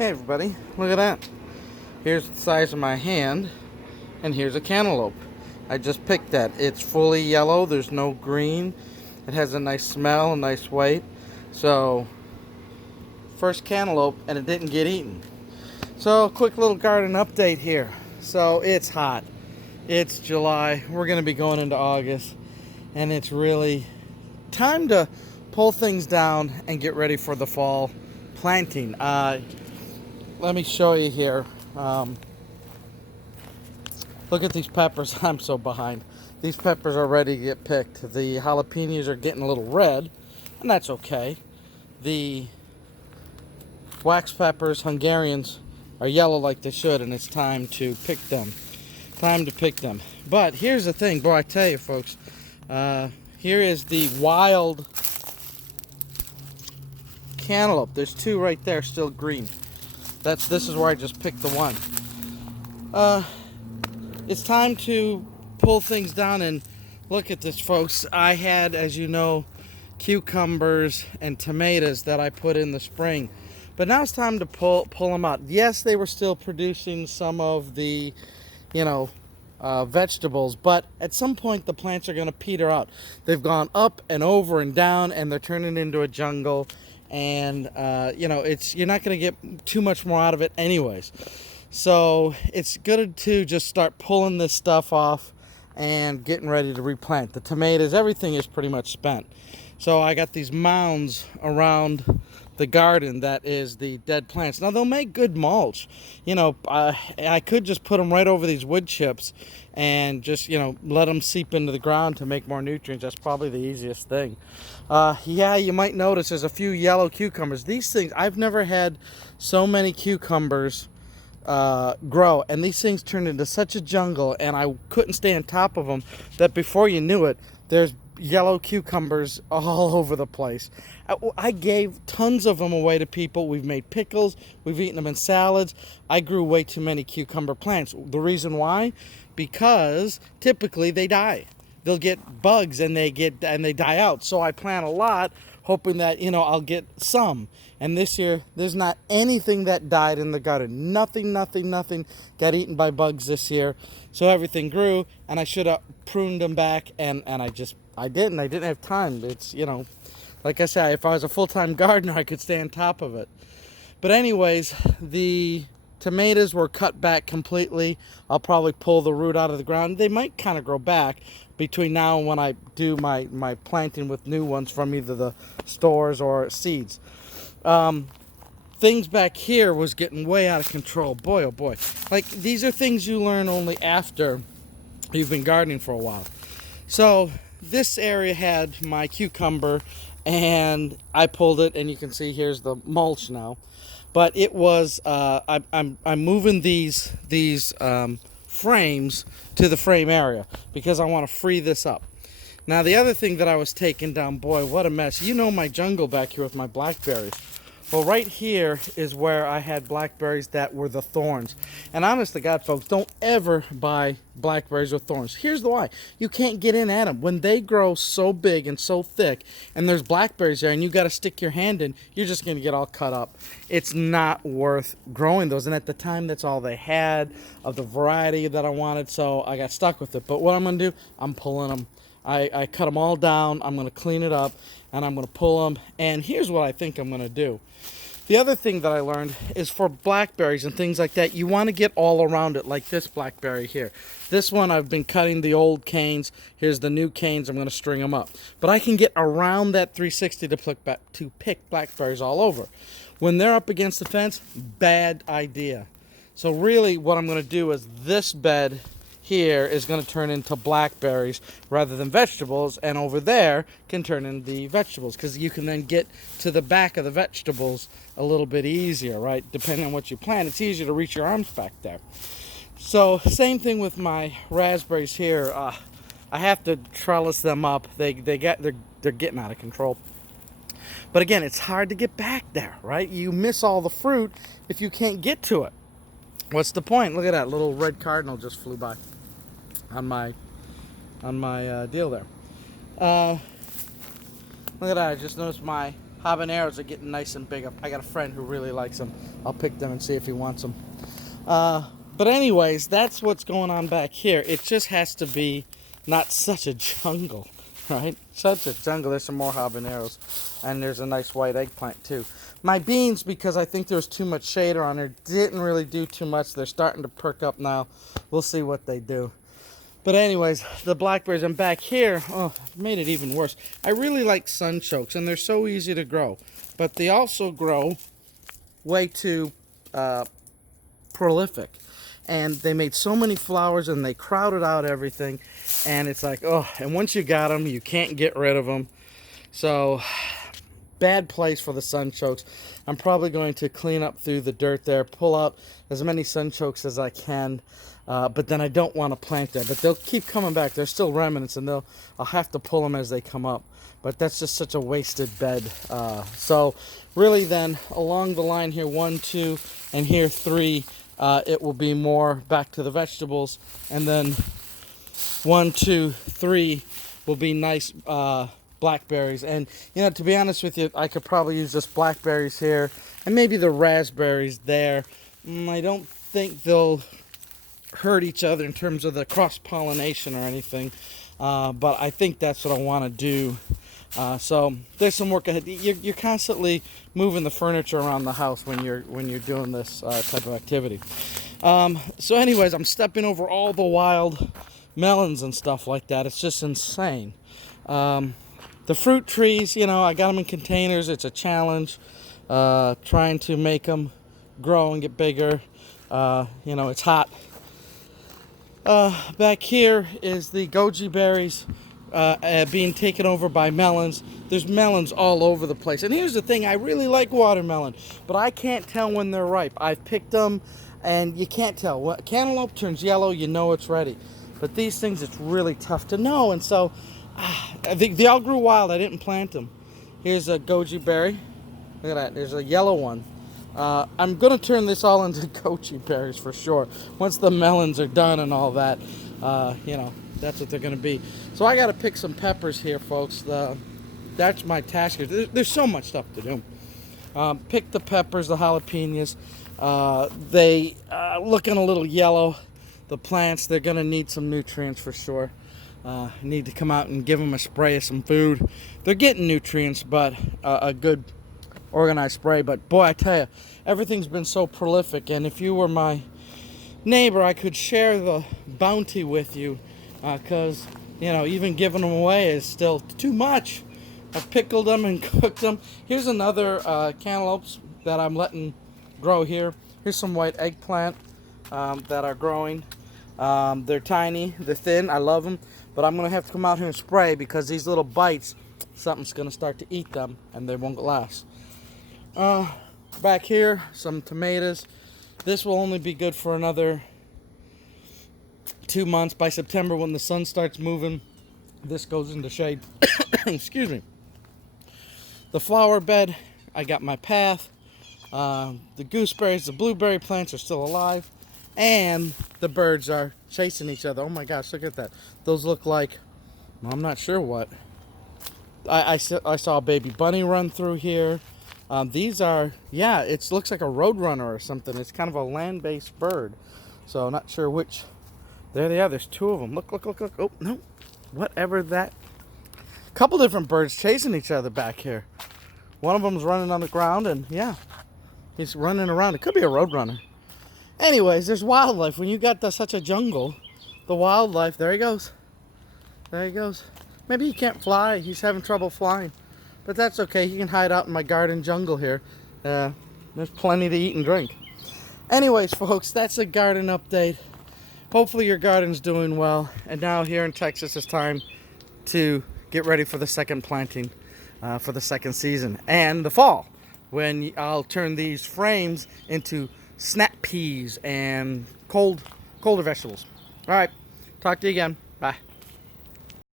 Hey everybody, look at that. Here's the size of my hand, and here's a cantaloupe. I just picked that. It's fully yellow, there's no green. It has a nice smell, a nice weight. So, first cantaloupe, and it didn't get eaten. So, quick little garden update here. So, it's hot. It's July. We're going to be going into August, and it's really time to pull things down and get ready for the fall planting. Let me show you here. Look at these peppers. I'm so behind. These peppers are ready to get picked. The jalapenos are getting a little red, and that's okay. The wax peppers, Hungarians, are yellow like they should, and it's time to pick them. Time to pick them. But here's the thing, boy, I tell you, folks. Here is the wild cantaloupe. There's two right there, still green. This is where I just picked the one. It's time to pull things down, and look at this, folks. I had, as you know, cucumbers and tomatoes that I put in the spring, but now it's time to pull them out. Yes, they were still producing some of the, vegetables, but at some point the plants are going to peter out. They've gone up and over and down, and they're turning into a jungle. And you're not going to get too much more out of it anyways. So it's good to just start pulling this stuff off and getting ready to replant. The tomatoes, everything is pretty much spent. So I got these mounds around the garden that is the dead plants. Now they'll make good mulch. I could just put them right over these wood chips and just let them seep into the ground to make more nutrients. That's probably the easiest thing. Yeah, you might notice there's a few yellow cucumbers. These things, I've never had so many cucumbers grow, and these things turned into such a jungle, and I couldn't stay on top of them, that before you knew it, there's yellow cucumbers all over the place. I gave tons of them away to people. We've made pickles, we've eaten them in salads. I grew way too many cucumber plants. The reason why? Because typically they die. They'll get bugs and they die out. So I plant a lot, hoping that I'll get some. And this year there's not anything that died in the garden. Nothing got eaten by bugs this year. So everything grew, and I should have pruned them back, and I didn't. I didn't have time. It's like I said, if I was a full-time gardener, I could stay on top of it. But anyways, the tomatoes were cut back completely. I'll probably pull the root out of the ground. They might kind of grow back between now and when I do my planting with new ones from either the stores or seeds. Things back here was getting way out of control. Boy, oh boy. Like, these are things you learn only after you've been gardening for a while. So this area had my cucumber, and I pulled it, and you can see here's the mulch now. But it was I'm moving these frames to the frame area because I want to free this up. Now the other thing that I was taking down, boy, what a mess. My jungle back here with my blackberries. Well, right here is where I had blackberries that were the thorns. And honest to God, folks, don't ever buy blackberries with thorns. Here's the why. You can't get in at them. When they grow so big and so thick, and there's blackberries there, and you got to stick your hand in, you're just going to get all cut up. It's not worth growing those. And at the time, that's all they had of the variety that I wanted, so I got stuck with it. But what I'm going to do, I'm pulling them. I cut them all down. I'm going to clean it up, and I'm going to pull them. And here's what I think I'm going to do. The other thing that I learned is for blackberries and things like that, you want to get all around it, like this blackberry here. This one, I've been cutting the old canes. Here's the new canes. I'm going to string them up. But I can get around that 360 to pick blackberries all over. When they're up against the fence, bad idea. So really what I'm going to do is this bed here is going to turn into blackberries rather than vegetables, and over there can turn into vegetables, because you can then get to the back of the vegetables a little bit easier, right? Depending on what you plant, it's easier to reach your arms back there. So same thing with my raspberries here. I have to trellis them up. They're getting out of control. But again, it's hard to get back there, right? You miss all the fruit if you can't get to it. What's the point? Look at that little red cardinal just flew by on my deal there. Look at that. I just noticed my habaneros are getting nice and big. I got a friend who really likes them. I'll pick them and see if he wants them. But anyways, that's what's going on back here. It just has to be not such a jungle, right? Such a jungle. There's some more habaneros, and there's a nice white eggplant too. My beans, because I think there's too much shade on there, didn't really do too much. They're starting to perk up now. We'll see what they do. But anyways, the blackberries, and back here, oh, made it even worse. I really like sunchokes, and they're so easy to grow. But they also grow way too prolific. And they made so many flowers, and they crowded out everything. And it's like, oh, and once you got them, you can't get rid of them. So, bad place for the sunchokes. I'm probably going to clean up through the dirt there, pull out as many sunchokes as I can. But then I don't want to plant them. But they'll keep coming back. They're still remnants, and I'll have to pull them as they come up. But that's just such a wasted bed. So really then, along the line here, 1, 2, and here 3, it will be more back to the vegetables. And then 1, 2, 3 will be nice blackberries. And, you know, to be honest with you, I could probably use just blackberries here and maybe the raspberries there. I don't think they'll hurt each other in terms of the cross-pollination or anything, but I think that's what I want to do. So there's some work ahead. You're constantly moving the furniture around the house when you're doing this type of activity. So anyways, I'm stepping over all the wild melons and stuff like that. It's just insane. The fruit trees, you know, I got them in containers. It's a challenge trying to make them grow and get bigger. You know, it's hot. Back here is the goji berries being taken over by melons. There's melons all over the place. And here's the thing, I really like watermelon, but I can't tell when they're ripe. I've picked them, and you can't tell. When cantaloupe turns yellow, you know it's ready. But these things, it's really tough to know. And so, they all grew wild. I didn't plant them. Here's a goji berry. Look at that. There's a yellow one. I'm going to turn this all into goji berries for sure. Once the melons are done and all that, you know, that's what they're going to be. So I got to pick some peppers here, folks. That's my task here. There's so much stuff to do. Pick the peppers, the jalapenos. They looking a little yellow. The plants, they're going to need some nutrients for sure. Need to come out and give them a spray of some food. They're getting nutrients, but a good organized spray. But boy, I tell you, everything's been so prolific, and if you were my neighbor, I could share the bounty with you, because you know, even giving them away is still too much. I've pickled them and cooked them. Here's another cantaloupes that I'm letting grow here. Here's some white eggplant that are growing. They're tiny, they're thin, I love them, but I'm gonna have to come out here and spray because these little bites, something's gonna start to eat them and they won't last. Back here, some tomatoes. This will only be good for another 2 months. By September, when the sun starts moving, this goes into shade. Excuse me. The flower bed, I got my path. The gooseberries, the blueberry plants are still alive. And the birds are chasing each other. Oh my gosh, look at that. Those look like, well, I'm not sure what. I saw a baby bunny run through here. These are, yeah, it looks like a roadrunner or something. It's kind of a land-based bird. So I'm not sure which. There they are. There's 2 of them. Look, look, look, look. Oh, no. Whatever that. Couple different birds chasing each other back here. One of them's running on the ground, and yeah, he's running around. It could be a roadrunner. Anyways, there's wildlife. When you got such a jungle, the wildlife, there he goes. There he goes. Maybe he can't fly. He's having trouble flying. But that's okay. He can hide out in my garden jungle here. There's plenty to eat and drink. Anyways, folks, that's a garden update. Hopefully your garden's doing well. And now here in Texas, it's time to get ready for the second planting for the second season. And the fall, when I'll turn these frames into snap peas and colder vegetables. All right, talk to you again.